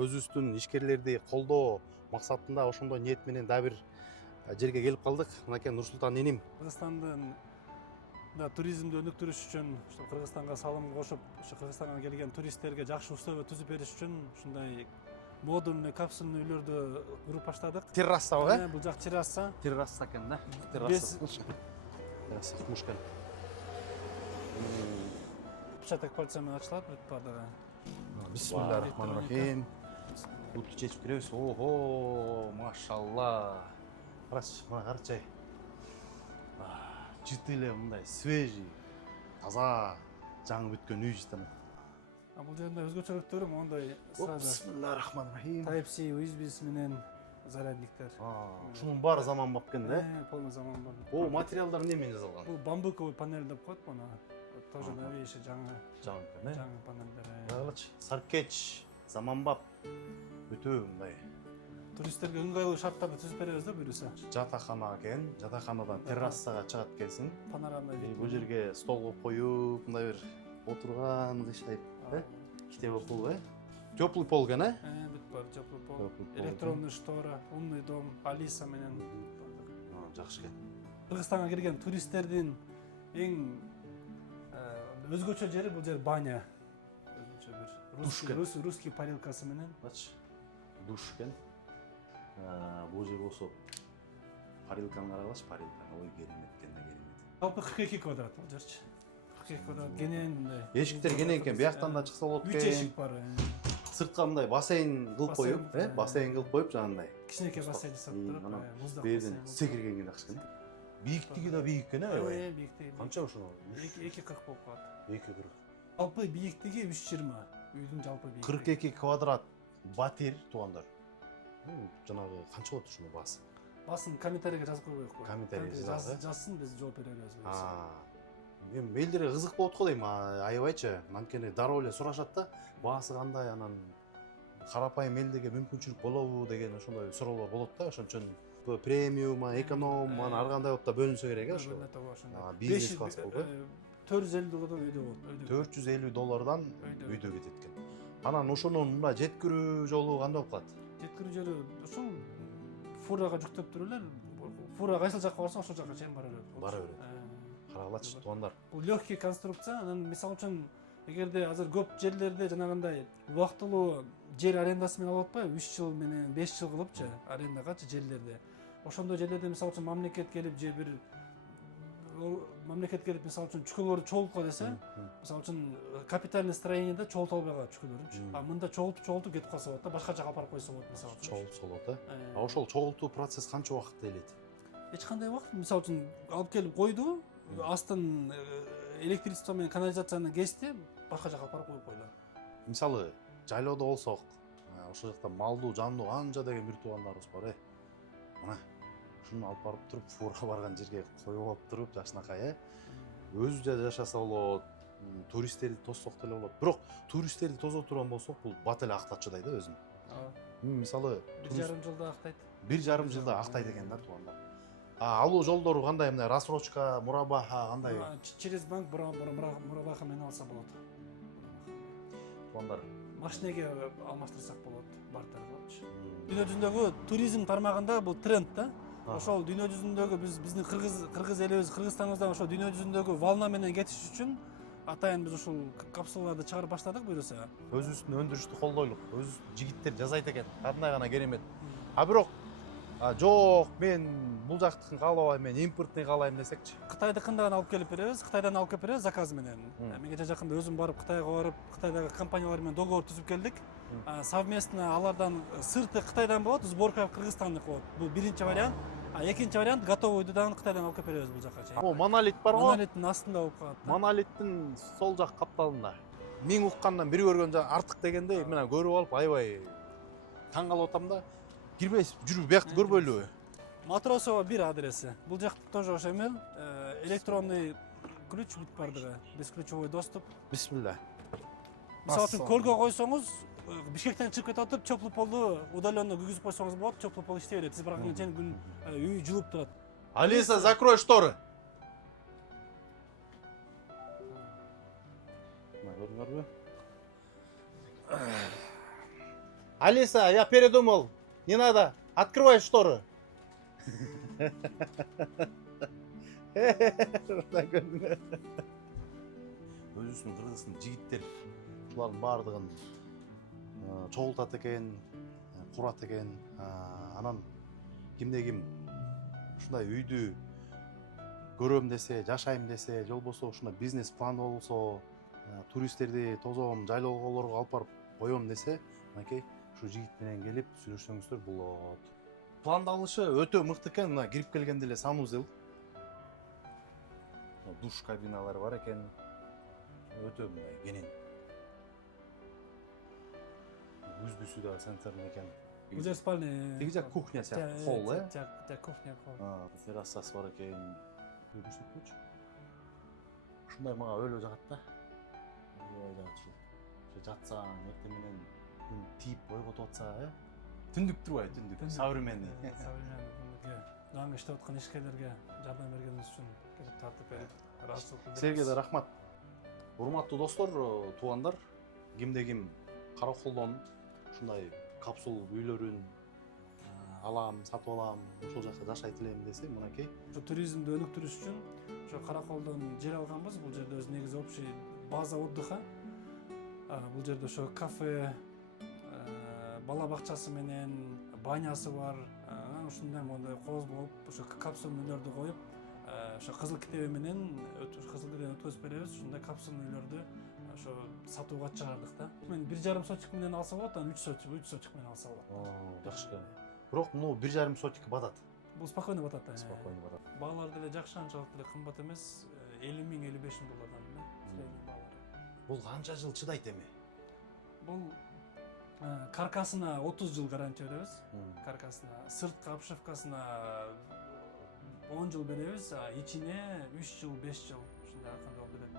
өзүбүздүн ишкерлерди колдоо максатында ошондой ниет менен дагы бир жерге келип калдык. Мынакей Нурсултан иним. Кыргызстандын туризмди өнүктүрүш үчүн Кыргызстанга салым кошуп, Кыргызстанга келген туристтерге жакшы условия түзүп бериш үчүн ушундай модульный капсулный үйлөрдү куруп баштадык. Терраса э? Бул жак терраса. Терраса экен да. Терраса. Терраса кумушкен. Печаток пальца менен ачылат бүт бардыгы. Бисмиллахиррахманиррахим. Бутты чечип киребиз. Ого, машалла. Карачы, мына карачы. Жыты эле мындай свежий, таза, жаңы бүткөн үй жытын. Бул жерде өзгөчөлүктөрү моундай сразу Бисмиллахиррахманиррахим. Type-C USB менен зарядниктер. Ушунун баары заманбап экен да? Полный заманбап. О, материалдар эмне менен жасалган? Бул бамбуковый панель деп коет буну. Тоже новейший жаңы панелдер. Карачы, саркеч, заманбап. Өтө мындай. Туристтерге ыңгайлуу шарттарды түзүп беребиз да буюрса. Жатакана экен, жатаканадан террасага чыгат экенсиң. Панорама вид. Бул жерге стол коюп коюп, мындай бир отурган кыйшайып, китеп окуу, Теплый пол экен, Бүт бар, теплый пол. Электронный штора, умный дом, Алиса менен. Жакшы экен. Кыргызстанга келген туристтердин эң өзгөчө жери бул жер баня. Өзгөчө бир русский парилкасы менен. Душ экен. Бул жер болсо парилканы карагылачы, парилка. Ой, керемет экен да, керемет. Жалпы 42 квадрат бул жерчи. 42 квадрат кенен мындай. Эшиктер кенен экен, бияктан да чыкса болот экен. 3 эшик бар. Сыртка мындай бассейн кылып коюп, бассейн кылып коюп жанагындай. Кичинекей бассейн жасап туруп, муздак бассейн. Секиргенге жакшы экен. Бийиктиги да бийик экен, аябай. Бийиктиги. Канча ошону? 2.40 болуп калат. 2.40. Жалпы бийиктиги 3.20. Үйдүн жалпы бийиктиги. 42 квадрат батир туугандар. Жанагы канча болот ушунун баасы? Басын комментарийге жазып койбойюк. Комментарий жазсын, биз жооп беребиз. Мен элдерге кызык болот го дейм, аябайчы. Анткени дароо эле сурашат да, баасы кандай, анан карапайым элдерге мүмкүнчүлүк болобу деген ошондой суроолор болот да, ошон үчүн премиум, эконом, ар кандай болуп да бөлүнсө керек ошо. Бизнес класс болуп. $450 үйдө болот. $450 үйдө кетет экен. Анан ошонун мына жеткирүү жолу кандай болуп калат? Жеткирүү жолу ушул фурага жүктөп туруп эле, фура кайсыл жакка барса ошол жакка чейин бара берет. Бара берет. Карагылачы туугандар. Бул легкий конструкция, анан мисалы үчүн эгерде азыр көп жерлерде жанагындай убактылуу жер арендасы менен алып атпайбы, 3 жыл менен 5 жыл кылыпчы арендагачы жерлерде. Ошондой жерлерде мисалы үчүн мамлекет келип же бир мамлекет келип мисалы үчүн чүкөлөрдү чогултко десе, мисалы үчүн капитальный строениеде чогулта албай калат чүкөлөрүнчү. Мында чогултуп кетип калса болот да, башка жака апарып койсо болот мисалы үчүн. Чогултса болот, ошол чогултуу процесс канча убакытта элейт? Эч кандай убакыт, мисалы үчүн алып келип койду, астын электричество менен канализацияны кести, башка жака апарып коюп койду. Мисалы, жайлоодо болсок, ошол жакта малдуу, жандуу канча деген бир туугандарыбыз бар, Мына ушуну алып барып туруп, фура барган жерге коюп алып туруп, жакшынакай, өзү да жашаса болот, туристтерди тоссок деле болот. Бирок туристтерди тосо турган болсок, бул бат эле актачыдай да өзүн. Мисалы, 1,5 жылда актайт. 1,5 жылда актайт экен да туугандар. Алуу жолдору кандай, мына рассрочка, мурабаха кандай? Через банк мурабаха менен алса болот. Туугандар. Машинеге алмаштырсак болот, бартер болчу. Дүйнө жүзүндөгү туризм тармагында бул тренд да. Ошол дүйнө жүзүндөгү биздин кыргыз элибиз, Кыргызстаныбыздан ошол дүйнө жүзүндөгү волна менен кетиш үчүн атайын биз ушул капсулаларды чыгарып баштадык буюрса. Өзүбүздүн өндүрүштү колдойлук. Өзүбүздүн жигиттер жасайт экен. Кандай гана керемет. Бирок жок, мен бул жактыкын каалабайм, мен импортный каалайм десекчи. Кытайдыкын дагы алып келип беребиз. Кытайдан алып келип беребиз заказ менен. Мен кече жакында өзүм барып Кытайга барып, Кытайдагы компаниялар менен договор түзүп келдик. Совместно алардан сырты Кытайдан болот, сборка Кыргызстандык болот. Бул биринчи вариант. Экинчи вариант готовыйду дагы Кытайдан алып келип беребиз бул жакка чейин. Монолит бар го. Монолиттин астында болуп калат. Монолиттин сол жак капталында. Мен уккандан бир көргөн артык дегендей, мына көрүп алып аябай таң калып атам да. Кирбейсиз, жүрүп биякты көрбөйлүбү? Матросова 1 адреси. Бул жакта тоже ошо эмел, электронный ключ бүт бардыгы, бесключевой доступ. Бисмилlah. Мисалы үчүн көлгө койсоңуз, Бишкектен чыгып кетип атып, теплый полду удаленно күйгүзүп койсоңуз болот, теплый пол иштей берет. Сиз барган чейин күн үй жылып турат. Алиса, закрой шторы. Көрдүңөрбү? Алиса, я передумал. Не надо. Открывай шторы. Өзүсүнүн кыргыздын жигиттер булардын баардыгын чогултат экен, курат экен. Анан кимде ким ушундай үйдү көрөм десе, жашайм десе, же болбосо ушундай бизнес план болсо, туристтерди тозом, жайлоолорго алып барып коем десе, мынакей ушу жигит менен келип сүйлөшсөңүздөр болот. Пландалышы өтө мыкты экен. Мына кирип келгенде эле санузел, душ кабиналары бар экен. Өтө мындай кенен. Үздүсү да центрный экен. Бул жер спальня. Тиги жак кухня сыяктуу, холл, Жак кухня, холл. Террасасы бар экен. Көрсөткүчү. Ушундай мага өлө жагат да. Жатсаң, эртең менен күн тийип ойготуп атса, түндүк турбайбы, түндүк. Современный. Жаңы иштеп аткан ишкерлерге жардам бергениңиз үчүн келип тартып берип, ыраазычылык билдиребиз. Силерге да рахмат. Урматтуу достор, туугандар, кимде ким Караколдон ушундай капсул үйлөрүн алам, сатып алам, ошол жакта жашайт элем десе, мынакей. Ошо туризмди өнүктүрүш үчүн ошо Караколдон жер алганбыз. Бул жерде өзү негизи общий база отдыха. Бул жерде ошо кафе, бала бакчасы менен банясы бар. Ушундай мондай кооз болуп, ошо капсул үйлөрдү коюп, ошо кызыл китеби менен кызыл китебин өткөзүп беребиз. Ушундай капсул үйлөрдү ошо сатууга чыгардык да. Мен 1,5 сотик менен алса болот, анан 3 сотик менен алса болот. Жакшы. Бирок муну 1,5 сотик батат. Бул спокойно батат. Спокойно батат. Баалар деле жакшы, анчалык деле кымбат эмес. 50 миң, 55 миң доллардан средний баалар. Бул канча жыл чыдайт эми? Бул каркасына 30 жыл гарантия беребиз. Каркасына, сырткы обшивкасына 10 жыл беребиз, ичине 3 жыл, 5 жыл ушундай арканда болуп кетет.